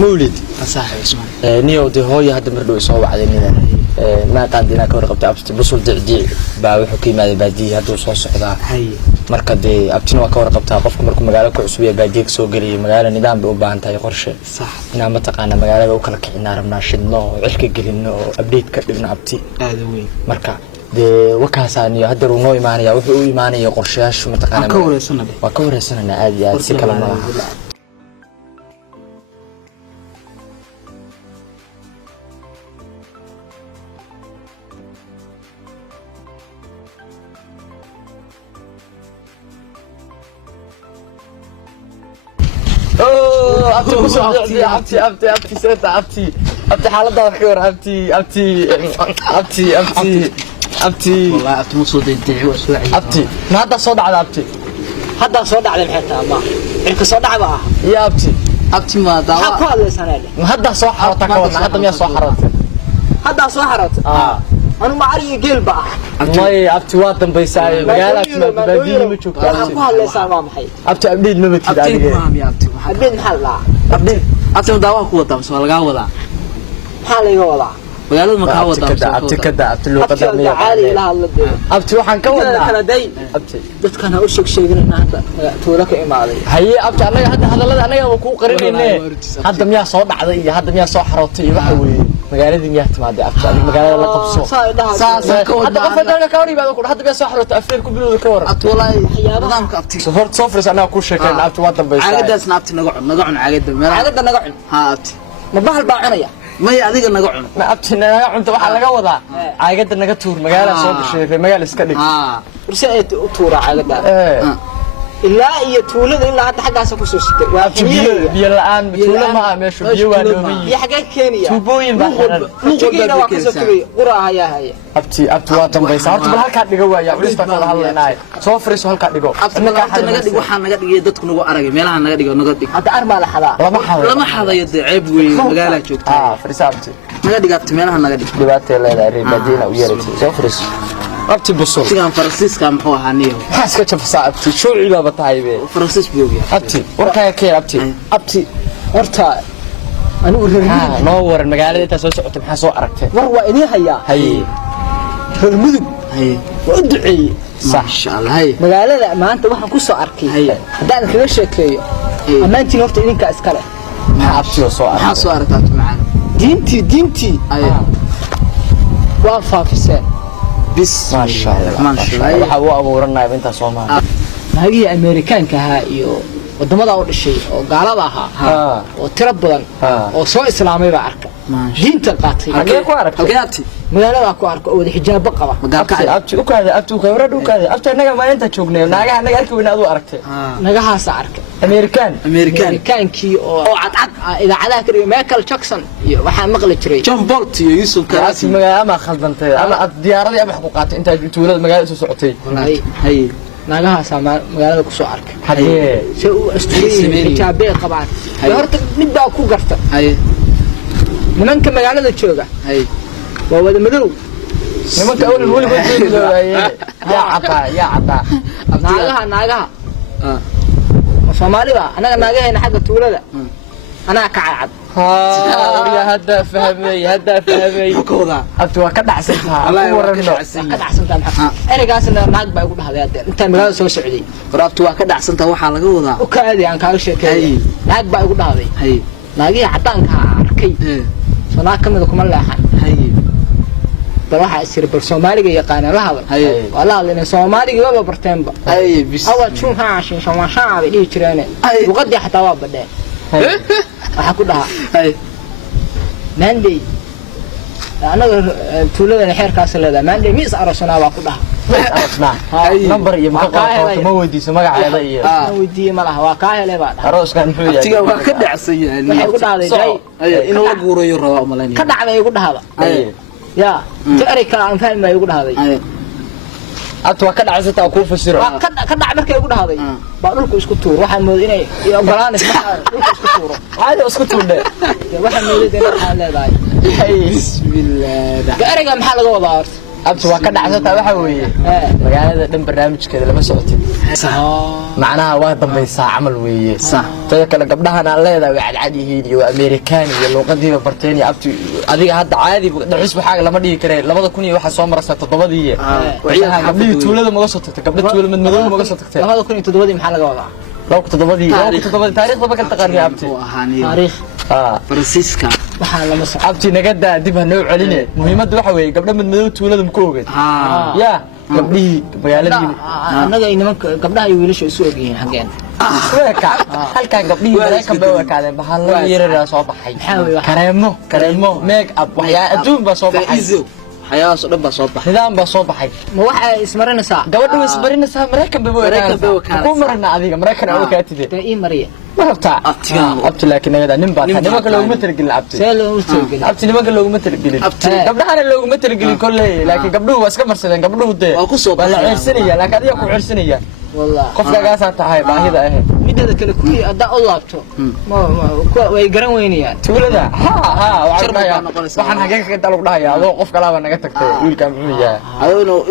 مولد صاحب اسمه نيو دي هوي هذا مردو يسوى وعدين ما قادنا كور قبت أبتي بصل دعدي باوحو كيما دي بادي هادو سو سocda marka de abtina waa ka warqabtaa qofka markuu magaalada ku cusub yahay baadiga soo galiyo magaalada nidaam bay u baahan tahay qorshe sax ina ma taqaana magaalada u kala kicinaa rabnaa shidno cilka gelino update ka dhigna abti aad weyn marka de wakaasaniyo hadda uu noo imaanaya wuxuu u imaanaya qorshayaashu ma taqaana waa ka wareysanaynaa aad iyo aad si kala ma laha أبتي سيرت أبتي حالة خير أبتي والله أبتي مصود يدعي وسوعي أبتي ما هذا صوت على أبتي هذا صوت على الحتة ما إنك صوت على بقى يا أبتي ما دعوة حكوا هذا السنة هذا صوت حرتك هذا مية صوت حرتك هذا صوت حرتك أنا ما أعرف يقل بقى ما أبتي واتن بيساوي مقالك ما بديني مشوك حكوا هذا السنة ما محي أبتي أبديد ما بتفيد أبتي مهم يا أبتي أبتي محلا أبتي مدعوة قوة بس ولا قاوة محلا يقولا ويالله ما قاوة أبتي كذا أبتي اللي قدر مية عالي لها الله أبتي وحن كونا كنا داي أبتي بس كان أوشك شيء إنه تورك إمالي هي أبتي أنا هذا أنا يوم كوق قريني هذا مياه صوت عادي هذا مياه صوت حرطي وحوي مقالة مياه تمادي أبتي مقالة لا قبصو هذا قفل أنا كوري بعد كل هذا مياه صوت حرطي أفير كبيرو ذكور أبتي والله نظامك أبتي صفرت صفر أنا أكون شكل أبتي واتن بيساعد عقد سنابتي نقعن عقد نقعن ها أبتي ما بحال باعنيا ما يعذيك نقعن ما أبتي نقعن تبع على جوضة عقد نقطور مقالة صوت الشيء مقالة سكدي رسالة طورة عقد إلا هي تولد إلا حتى حاجة سكوسوس بيا الآن تولد ما ماشوا بيوانومي هي حاجات كينيا توبوين بحر نقول وكسكري قرا هي أبتي واتن بيس هرت بالهالك دقوا يا وليس تقول هلا ناي صفرس هالك دقوا إنك نقدر وحنا نقدر يدتك نقول أرجع ميلها نقدر هذا أربعة لحظة لما حدا يدعب ومقالة شوكتها فرسابتي نقدر قبت ميلها نقدر دبعت لا ريبادينا ويرتي صفرس أبتي بصور كان فرنسيس كان هو هنيه حاسك شوف صعبتي شو العلبة طيبة فرنسيس بيوجي أبتي وركايا كير أبتي ورتا أنا أوريه نور المقالة أنت سويت محاسو عرفته وهو إني هي المذب هي وأدعي صح إن شاء الله هي مقالة لا ما أنت واحد كوسو عركي هي هذا كذا شكلي أما أنت نورت إنك أسكره ما أبتي وصو عرفته محاسو عرفته معنا دينتي وافا في السنة بس ما شاء الله waxa uu abuuranay inta Soomaaliya hagi American ka iyo wadamada oo dhashay oo gaalada ahaa oo tiro badan oo soo islaamay ba arka diinta qaatay halkaati magaalada ku arko oo xijaab qaba abti u kaada abti ka hore dhukaada abti anaga ma inta joognay naagaha anaga arki weyn aad u aragtay nagahaas arka American ki oo cad idaacadaha kariyo Michael Jackson iyo waxa maqli jiray John Bolt iyo Yusuf Karaasi magaalada ma khaldantay ama diyaaradii ama xuquuqaatay inta tuulada magaalada soo socotay hay nagahaas magaalada ku soo arkay hadee si uu astuuriyay xijaabay qabaan horta mid baa ku garta hay nimanka magaalada jooga hay waa wada madow nimanka awal wali ya cata naagaha Soomaalida anaga naagaheena xagga tuulada أنا كعاد يا هدا فهمي كودا أبتوا كدع سنتها كدع سنتها أنا قاسنا ناق بقول هذا أنت مقال سوى سعودي رابطوا كدع سنتها وحلا جودا وكذي عن كل شيء كذي ناق بقول هذا هي ناقي عطانك عركي صناع كم ذكم الله هي بروح أسير بالصومالي يقانا لهذا والله لأن الصومالي جواب برتين أول شو عشان شو شعب اللي يشرينه وقد حتى وابده أحكوا لها ماندي أنا تولد الحير كاسل هذا ماندي ميس أرسنا وأقول لها أرسنا نمبر يمكن مودي سمع على مودي ماله واقعي له بعد أرس كان فيه تيجي كدع سيء يقول هذا جاي إنه يقول يروى ملاني كدع ما يقول هذا يا تأري كلام فهم ما يقول هذا أتوا كدع زتا أكون في السر كدع مركي يقول هذا بقولك اسكتوا روح المدينة يقولان اسمها اسكتوا هذا اسكتوا ده روح المدينة حال ذاي بسم الله ده أرجع محل جوضار abti waa ka dhacsata waxa weeye magaalada dhan barnaamijkeeda lama socotid macnaha waa dambaysaa camal weeye tada kale gabdhahan aan leedahay way cadcad yihiin iyo Amerikaan iyo luqadiiba barteen iyo abti adiga hadda caadi dhaxis waxa lama dhigi karee 2000 iyo waxa soo maraysa 7-dii waxa gabdhii tuulada ma soo tagtay gabdha tuulada madmadow ma soo tagtay 2007 maxaa laga wadaa 2007 taariikhda ma kala taqaani abti taariikh Francisca waxaa lama soo abti nagada dib hanoo celine muhiimaddu waxa weeye gabdha madmadow tuulada ma ku ogeed ya gabdhii magaaladii anaga nimanka gabdhaha iyo wiilasha isu ogyihiin xageen halkan gabdhii Mareykan bay wakaadeen bahal yaryar soo baxay kareemo make up waxyaa adduun ba soo baxay حياة صدق صباح نظام بصباحي ما واحد اسمرنا ساعة قبل اسمرنا ساعة مريكان بوكالة كم مرنا هذيك مريكان أو كاتدة إيه مريا ما بتاع أبتي لكن هذا نبى نبى لو متر قل أبتي أبتي نبى لو متر قل قبل هذا لو متر قل كله لكن قبله بس كم سنة قبله ده ولا عرسنية لكن هذه يكون عرسنية والله قفلة قاسة تهاي باهي إيه مدة كل كوي أداء الله بتو ما ويجرن وينيا تقول ده ها وعرفنا waxaan xaqiiqo ka dalbanayaa adoo qof kala ba naga tagtay wiilka miyaa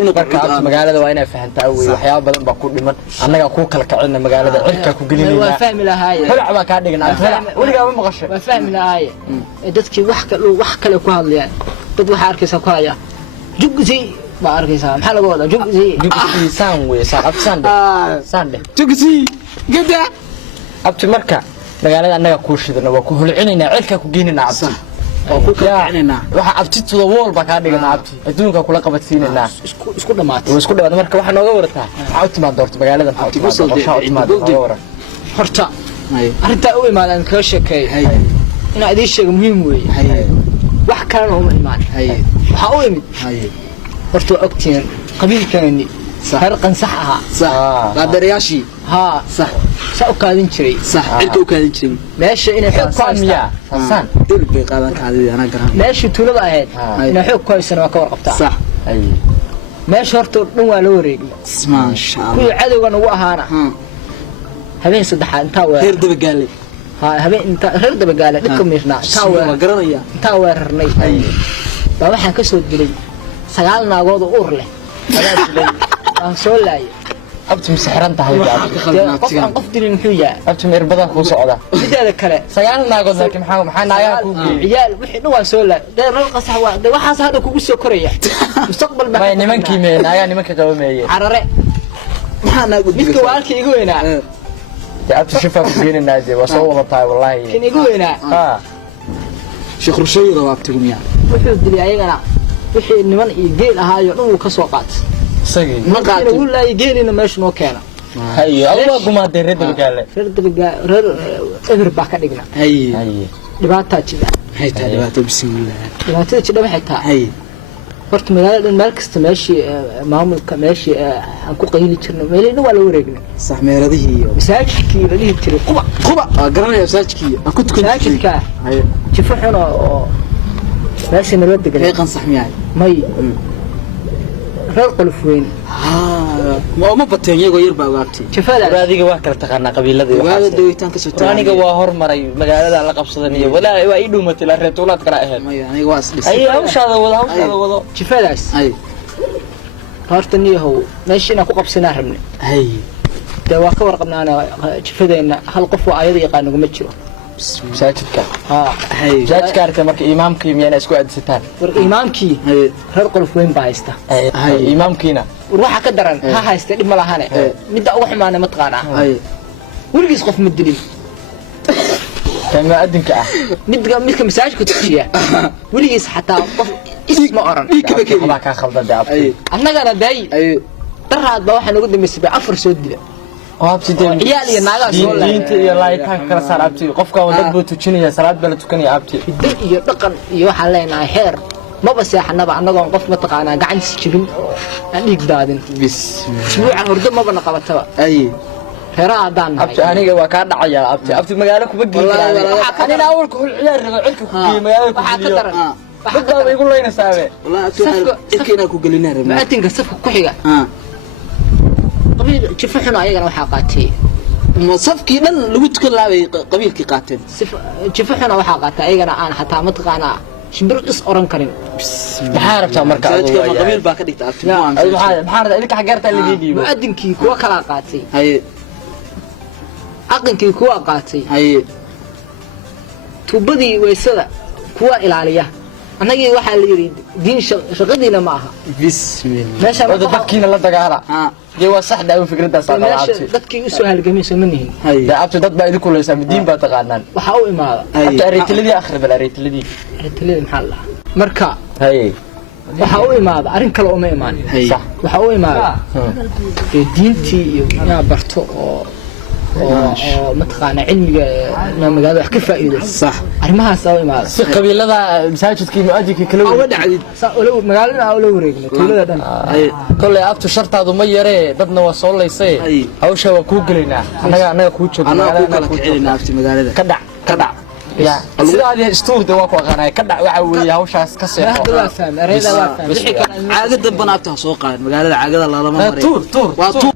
inuu barka magaalada waa inay fahantaa way waxyaabo badan ba ku dhiman annaga ku kala kacina magaalada cirka ku gelinayna waa fahmi lahaay holac ba ka dhigan waliga ma maqashay waa fahmi lahaay dadkii wax kale ku hadlayaan dad waxa arkaysa ku haya jugsi ba arkaysa maxaa laga wadaa jugsi saan way saaqab sande jugsi gada abti marka magaalada annaga ku shidana waa ku hulcinayna cirka ku geenina abti oo ku keenayna waxa abtituda wall ba ka dhigana abti adduunka kula qabadsiinayna isku dhamaatay marka waxa nooga warataa waxa u timaad doorto magaalada abti ku soo dhawaa horta arinta u imaadan ka sheekay ina idin sheego muhiim weeye wax kale oo imaan waxa u imid horta ogtiin qabiilkeeni فرقا صح قادرياشي ها صح سأكادين شري صح إنت أكادين شري ماشي إن حب كامية حسن دل بيقابلك هذه أنا قرأ ماشي تولد أهد إن حب كويس أنا وكور قبتها صح أي ماشي هرتو نوع لوري ما شاء الله كل عدو أنا وأهانا هبين صدحة انتاوى غير دبقالي هبين انت غير دبقالي لكم يشنا تاوى قرنيا تاوى رني أي بروح كسود جري سجلنا جود أورله سولاي أبتي مسحران تهاي قف دين حويا أبتي مربضان كوس عدا بدأ كله سجلنا جود لكن محنا يا كوبي عيال وحنا وسولا ده رقص هوا ده واحد هذا كوبس كوريا مستقبل ما نمان كيمين نايا نمان كجوامية عررة محنا قد مثل والك يقولنا أبتي شوفها بين النادي وصوّل طاي والله كن يقولنا ها شيخ رشيد وابتكم يعني وحد اللي عيقنا وحي نمان يجيل هاي يوم كسوقات سجى ما قاعد يقول لا يجيلنا مش نوكانا هاي الله قم هذا رد بقاله رد إبر باك دقنا هاي دبعتها كذا هاي دبعتها بسم الله دبعتها كذا بحتها هاي فرت ملال المركز تمشي معامل كمشي أنكو قليل ترنا ملين ولا ورقنا صح ما هذه مساج كي اللي تري قبا قرنا يا مساج كي كنت كا هاي شوف حنا ماشي نرد قليل هيك صح يعني ماي رقل فين ما بطين يجوا يربع وقتي شوف هذا هذه واكل تقارن قبيلة ذي وهذا دويتان كسوتان أنا جوا هور مري مجال هذا لقب صدنية ولا وأيدو مثل الرتولات كراهن ما يعني واصل أي هوش هذا وضع شوف هذا أي هارتني هو ماشي ناكو قبسنا رمني أي دواك ورقنا أنا شوف هذا إن هالقفوا عيدي يقانو قمتشوا مساجدك هاي مساجدك مرك إمامك يمين أسكو أدستان إمامك رقل فين بايسته هاي إمامكينا وروح كدرن ها هايسته دي ملهانه مد أروح معنا متقانا هاي ولقيس قف مدلين كما أدنك مد مساج كنت شيء ولقيس حتى قف اسمه أرن كذا كذا ما كان خلط دعاب أنا قاعد داي ترى بروح أنا قدام السبع أفر سود عيالي ناقة سولا diinta iyo laayitaanka kala saar abti qofka wadad buu tujinaya salaad bala tukanaya abti dad iyo dhaqan iyo waxa leenahay heer ma baseexnaba anagoon qof ma taqaanaa gacantiisa jirin aan dhiig daadin bis isbuuca hurdo ma bana qabataba ay heeraa daan abti aniga waa ka dhacaya abti magaalo kuma geeyay anina awalku hul ciyaar raba cilka ku geeyay magaalo ku waxa ka daran dadka way igu leynasaabe wallahi ilkina ku galinaa rabaa maatinka safka ku xiga قبيل جفحنا أيقنا وحقاتي صفكي لن لو تكون لاوي قبيل كي قاتل جفحنا وحقاتي أيقنا أنا حتى متقانا shimbir is oran karin maxaa rabtaa marka masaajidka ma qabiil baa ka dhigta abti maxaa rabtaa idinka xageerta la geediyo mu'adinkii kuwa kala qaatay haye aqankii kuwa qaatay haye tubadii weysada kuwa ilaaliya anagii waxa la yiri diin shaqadiina ma aha bismillah meesha wada dadkiina la dagaala dee waa sax daawo fikradaas aan qaatay dadkii u soo halgamayso ma nihin daa abti dad baa idinku leeysan diin baa taqaanaan waxa uu imaada abti areetiladii akhri bal areetiladii maxaa la marka haye waxa uu imaada arin kale oo ma imaan sax waxa uu imaada diintii iyo inaa barto oo mataqaana cilmiga magaalada wax ka faa'iido صح arrimahaas oo imaada si qabiilada masaajidkii mu'adinka kala oo dhacday magaalada oo la wareegno tuulada dhan kulli abtu shartaadu ma yaree dadna waa soo leysay hawsha waa ku galeynaa anaga ku joogno anaga kala kicinaa abti magaalada ka dhac ya sidaadii istuurda waa ku aqaanay ka dhac waxa weeye hawshaas ka seexo waa fahmay areyda waa fahmay caagada banaabta soo qaad magaalada caagada la lama maray tuur